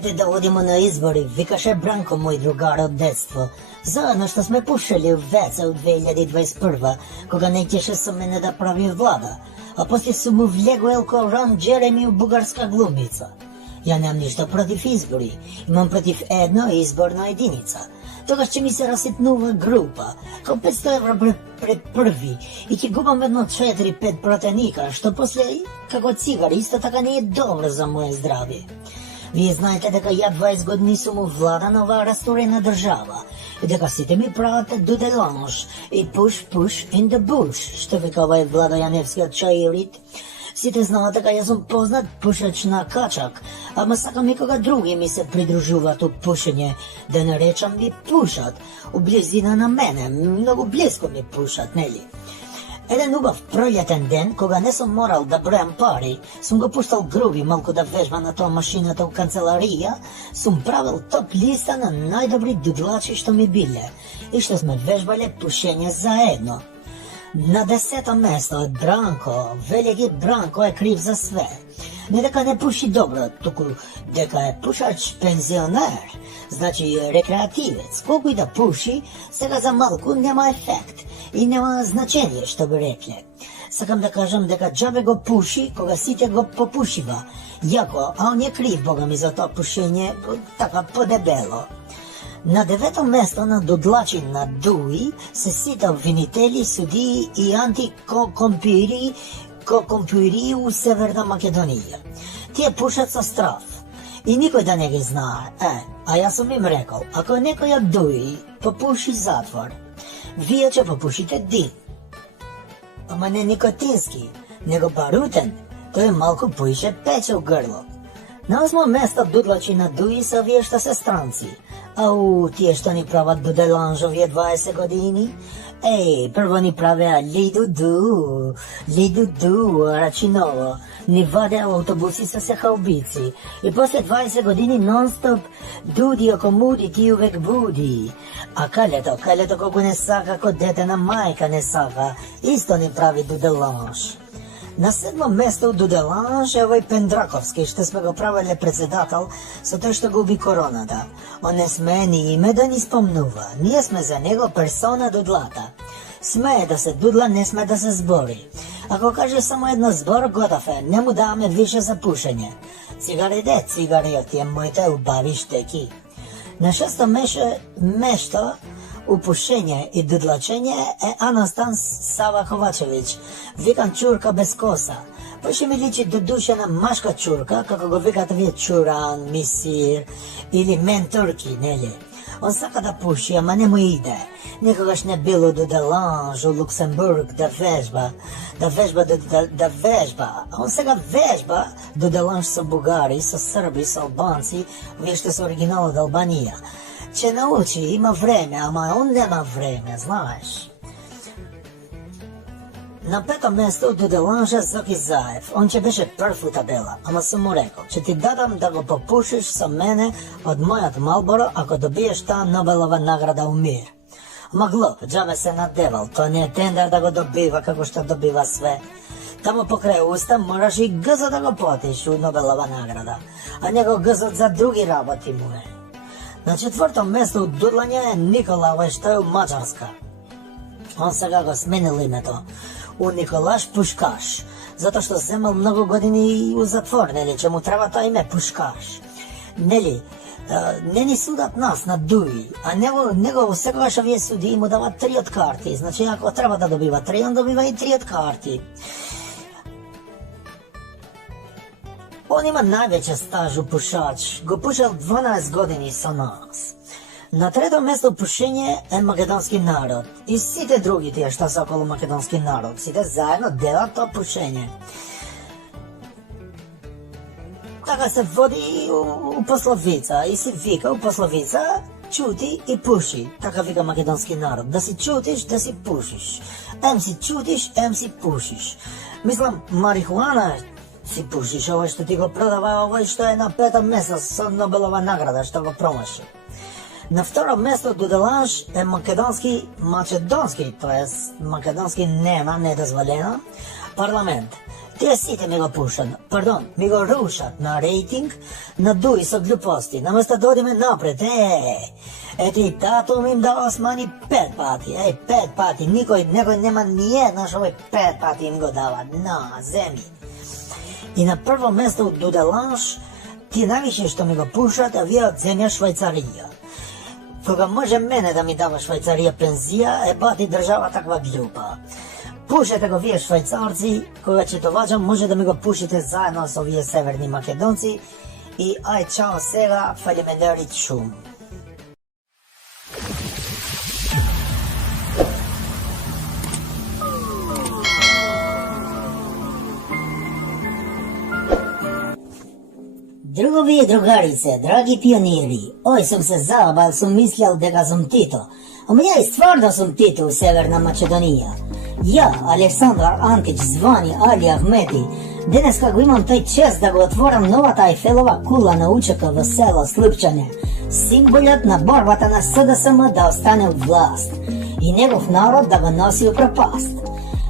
Ајде да одиме на избори, викаше Бранко, мој другар од детство. Заедно што сме пушили в ВЦ од 2021, кога не ќеше со мене да прави влада, а после сум му влегуел ко Рон Джереми у бугарска глумица. Ја немам ништо против избори, имам против едно изборна единица. Тогаш ќе ми се раситнува група, као 500 евра пред први, и ќе губам едно 4-5 протеника, што после, како цигари, исто така не е добро за моје здравје. Вие знаете дека ја 20 години сум у влада на оваа расторена држава, и дека сите ми прават дуделанш и push in the bush, што вика овај Владо Јаневскиот чаирит. Сите знаат дека јас сум познат пушач на качак, ама сакам и кога други ми се придружуваат у пушење, да не речам ми пушат, у близина на мене, многу близко ми пушат, нели? Еден убав пролетен ден, кога не сум морал да бројам пари, сум го пуштал Груби малку да вежба на тоа машината у канцеларија, сум правил топ листа на најдобри дудлачи што ми биле, и што сме вежбале пушење заедно. На 10-то место е Бранко, велики Бранко е крив за све. Не дека не пуши добро, туку дека е пушач пензионер, значи рекреативец. Колку и да пуши, сега за малку нема ефект и нема значење, што би рекле. Сакам да кажам дека џабе го пуши кога сите го попушива. Јако, а он е крив, бога ми, за тоа пушење, така подебело. На 9-то место на дудлачи на Дуи се сите обвинители, судии и антикомпири у Северна Македонија. Тие пушат со страв и никој да не ги знае. А јас сум им рекол, ако некој од Дуи попуши затвор, вие ќе попушите дим. Ама не никотински, него барутен, тој малку поише пече у грло. На 8-то место дудлачи на Дуи се овие што се странци. Ау, тие што ни прават дуделанж овие 20 години? Прво ни правеа лиду-ду, рачиново, ни вадеа автобуси со сехаубици, и после 20 години нон-стоп дуди око муди, ти увек буди. А калето колку не сака, ко дете на мајка не сака, исто ни прави дуделанж. На 7-то место у дуделанж е овој Пендраковски, што сме го правеле председател со тој што губи короната. Он не смее ни име да ни спомнува. Ние сме за него персона дудлата. Смее да се дудла, не сме да се збори. Ако каже само едно збор, готов е, не му даваме више за пушење. Цигари од тие моите убави штеки. На 6-то место у пушење и дудлачење е Анастан Сава Ковачевиќ, викан чурка без коса. Поше ми личи до душа на машка чурка, како го викат вие чуран, мисир или ментурки, нели? Он сака да пуши, ама не му иде. Никогаш не било дуделанж у Луксембург да вежба. А он сега вежба дуделанж со бугари, со срби, со албанци, вие што се оригинал од Албанија. Че научи, има време, ама он нема време, знаеш. На 5-то место дуделанжа Зоки Заев. Он ќе беше прв у табела, ама сум му рекол, че ти дадам да го попушиш со мене од мојот Малборо ако добиеш таа Нобелова награда у мир. Ама глуп, џабе се надевал, тоа не е тендер да го добива како што добива све. Тамо покрај уста мораш и гзот да го платиш у Нобелова награда, а него гзот за други работи му е. На 4-то место од дудлање е Никола, што е у Маđарска. Он сега го сменил името у Николаш Пушкаш, затоа што земал многу години у затвор, нели, че му треба тоа име Пушкаш. Нели, не ни судат нас на Дуи, а него секогаш овие суди му дават 3 од карти, значи ако треба да добива 3, он добива и 3 од карти. Он има највеќе стаж у пушач, го пушал 12 години со нас. На 3-то место пушење е македонски народ. И сите други тие што се околу македонски народ, сите заедно делат тоа пушење. Така се води у пословица и си вика у пословица чути и пуши. Така вика македонски народ. Да си чутиш, да си пушиш. Ем си чутиш, ем си пушиш. Мислам, марихуана си пушиш, овој што ти го продава, овој што е на 5-то место со Нобелова награда, што го промаши. На 2-то место дуделанж е македонски, тоест македонски нема, недозволено, парламент. Те сите ми го пушат, ми го рушат на рейтинг, на дуи со глупости, наместо да одиме напред, ето и тато им да османи 5 пати, 5 пати, некој нема ниедна што 5 пати им го дава, на земји. И на прво место од Дуделанш, ти највише што ми го пушат, а вие од земја Швајцарија. Кога може мене да ми дава Швајцарија пензија, бати држава таква глупа. Пушете го вие швајцарци, кога ќе доваѓам може да ми го пушите заедно со овие северни македонци и ај чао сега, фалимендерит шум. Другови и другарице, драги пионири, ој сум се заобал, сум мислел дека сум Тито. Ама ја и стварно сум Тито у Северна Македонија. Ја, Александар Антич, звани Али Ахмети, денеска го имам тој чест да го отворам новата Ајфелова кула на УЧК во село Слупчане, символот на борбата на СДСМ да остане у власт и негов народ да го носи у пропаст.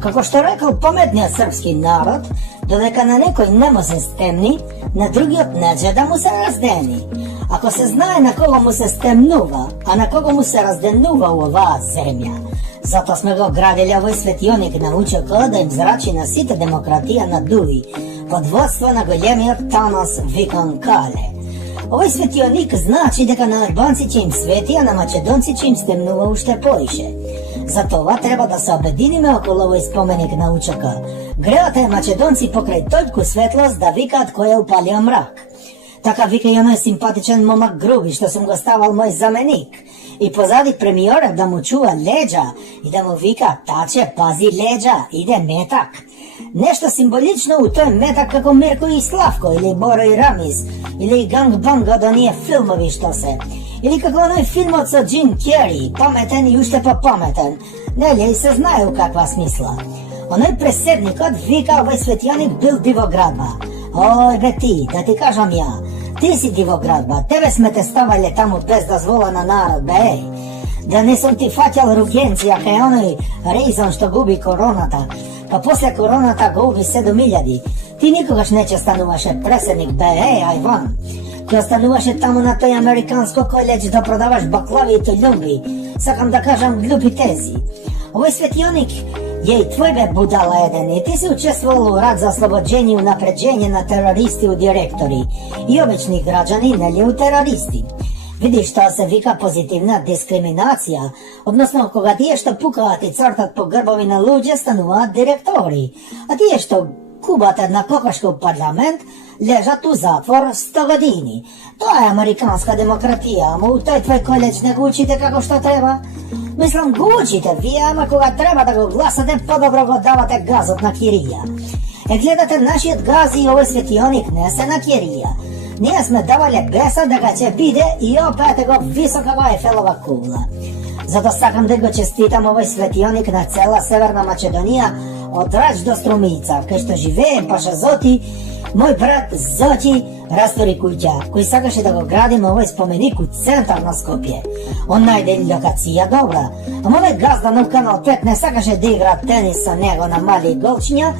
Како што рекол паметниот српски народ, додека на некој не му се стемни, на другиот неđe да му се раздени. Ако се знае на кого му се стемнува, а на кого му се разденува у оваа земја. Затоа сме го градили овој светионик на УЧК да им зрачи на сите демократија на дуи, под водство на големиот Танос викан Кале. Овој светионик значи дека на албанци ќе им свети, а на македонци ќе им стемнува уште поише. Затоа треба да се обединиме околу овој споменик на УЧК. Греате македонци покрај тојку светлост да викаат кој е упалио мрак. Така вика и оној симпатичен момак Груби што сум го ставал мој заменик. И позади премиорот да му чува леđа и да му вика таче пази леđа, иде метак. Нешто символично у тој метак како Мирко и Славко или Боро и Рамис или Ганг Банг од оние филмови што се. Или како оној филмот со Джим Кери, паметен и уште по-паметен. Нели и се знае у каква смисла. Оној преседникот вика овој светјаник бил дивоградба. Ој бе ти, да ти кажам ја, ти си дивоградба, тебе сме те ставале таму без дозвола на народ, бе еј. Да не сум ти фаќал ругенција кај оној Рейзон што губи короната, па после короната го уби 7000. Ти никогаш не ќе стануваше преседник, бе еј, ај вон. Која стануваше таму на тој американско колеđ да продаваш баклави и тољумби, сакам да кажам глупи тези. Овој светјоник е и твој бе будала еден и ти си учествувал у рад за ослобоđење и унапреđење на терористи у директори и обични граđани, нели у терористи. Видиш, тоа се вика позитивна дискриминација, односно кога тие што пукаат и цртат по грбови на луѓе стануваат директори, а тие што кубат една кокошка у парламент лежат у затвор 100 години. Тоа е американска демократија, ама у тој твој колеđ не го учите како што треба. Мислам, го учите вие, ама кога треба да го гласате, подобро го давате газот на кирија. Гледате, нашиот газ и овој светионик не се на кирија. Ние сме давале беса дека ќе биде и опет го висока во Ајфелова кула. Затоа сакам да го честитам овој светионик на цела Северна Македонија, од Рач до Струмица, кај што живее Паша Зоти, мој брат Зоти растори куќа, кој сакаше да го градиме овој споменик у центар на Скопје. Он најде локација добра, ама овој газда на Канал 5 не сакаше да игра тенис со него на мали голчиња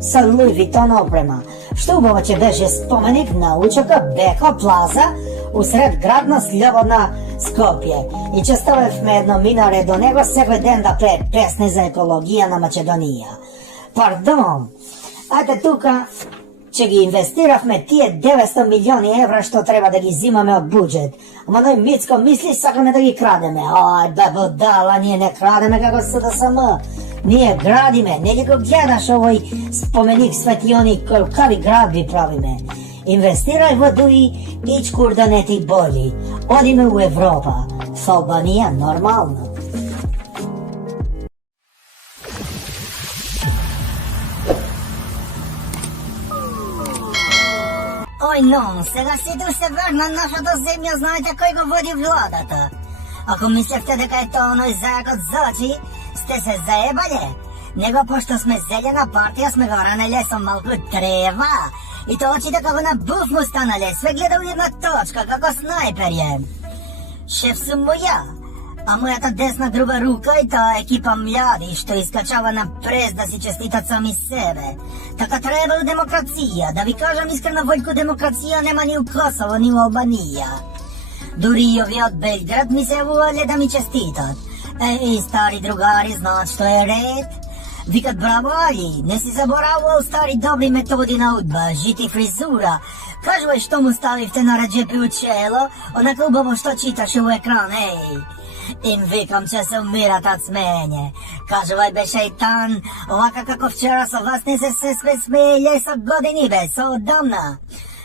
со Луи Витон опрема. Што убаво ќе беше споменик на УЧК Беко Плаза усред градна слободна Скопје. И честовевме едно минаре до него секој ден да пее песни за екологија на Македонија. Пардон, ајде тука че ги инвестиравме тие 900 милиони евра што треба да ги зимаме од буџет. Ама ној Мицко мисли сакаме да ги крадеме. Ај, бе будала, ние не крадеме како СДСМ. Ние градиме, нели го гледаш овој споменик светионик, какви градби правиме. Инвестирај во дуи, ичкур да не ти боли. Одиме у Европа. Со Албанија нормално. Ој, но, сега сите се верна нашата земја, знаете кој го води владата. Ако мислевте дека е тоа оној зајакот Зочи, сте се заебале. Него пошто сме зелена партија сме го ранеле со малку трева. И тоа очите како на буф му станале, све гледа у една точка, како снайпер е. Шеф сум му ја. A moja desna druga ruka je ta ekipa mladih što iskačava na pres da si čestitat sami sebe. Taka treba u demokracija, da vi kažem iskreno Voljku, demokracija nema ni u Kosovo ni u Albanija. Durijovi od Belgrad mi se uvale da mi čestitat. Ej, stari drugari, znat što je red? Vikat bravo Ali, ne si zaboravio stari dobri metodi na udba, žiti frizura. Kažu što mu stavite na rađepi u čelo, onako ubovo što čitaš u ekran, ej. Im vikam će se umirat od smenje. Kažu be šeitan, ovaka kako včera sa vas ne se sve smelje sa godinibe, sa odamna.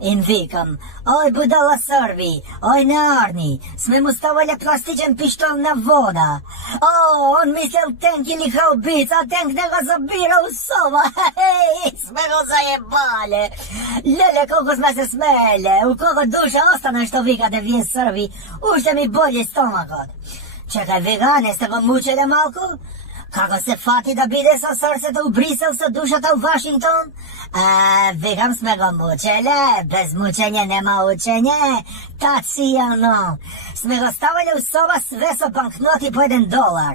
Im vikam, oj budala Srbi, oj nearni, sme mu stavili plastičen pištol na voda. O, on mislil tank ili haubica, a tank ne ga zabira u sova. Hej, sme go zajebali. Lele, koliko sme se smelje, u kogo duša ostane što vikate vi Srbi, ušte mi bolje stomakot. Čekaj, vegane, ste ga mučili malko? Kako se fati da bide sa srceta u Brisel, sa dušata u Washington? Vikam sme ga mučili, bez mučenja nema učenje, tacijano. Sme ga stavili u soba sve so banknoti po $1.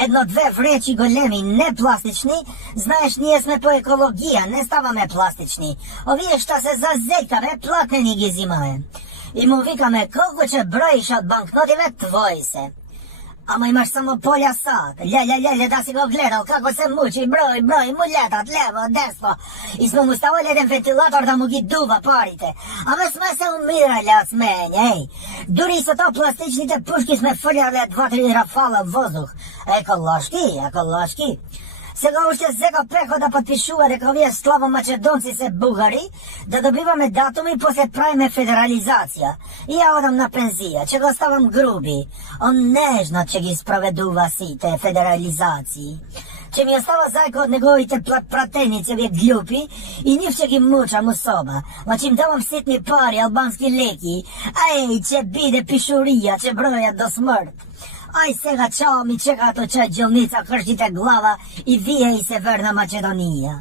Jedno dve vreći golemi, ne plastični, znaješ nije sme po ekologija, ne stavame plastični. Ovije šta se za zekave platneni gizimave. I mu vikame, koliko će brojiš od banknotive, tvoji se. Amo imaš samo polja sad, ljelje, da si ga gledal kako se muči, broj, mu ljetat, levo, desno. I smo mu stavili jedan ventilator da mu gi duva parite. A me sme se umirali od smenje, ej. Duri su to plastičnite puški sme frljali 2-3 rafala v vozduh. Ekološki. Сега още сега пехо да подпишува дека овие слабо македонци се бугари, да добиваме датуми после правиме федерализација. И ја одам на пензија, ќе го ставам груби. Он нежно ќе ги спроведува сите федерализации. Ќе ми остава зајко од неговите пратеници, овие глупи, и нив ќе ги мучам у соба. Ма ќе им давам ситни пари, албански леки. Ај, ќе биде пишурија, ќе бројат до смрт. Aj сега čao mi čeka to čaj dželnica, kršite glava i vije i Severna Makedonija.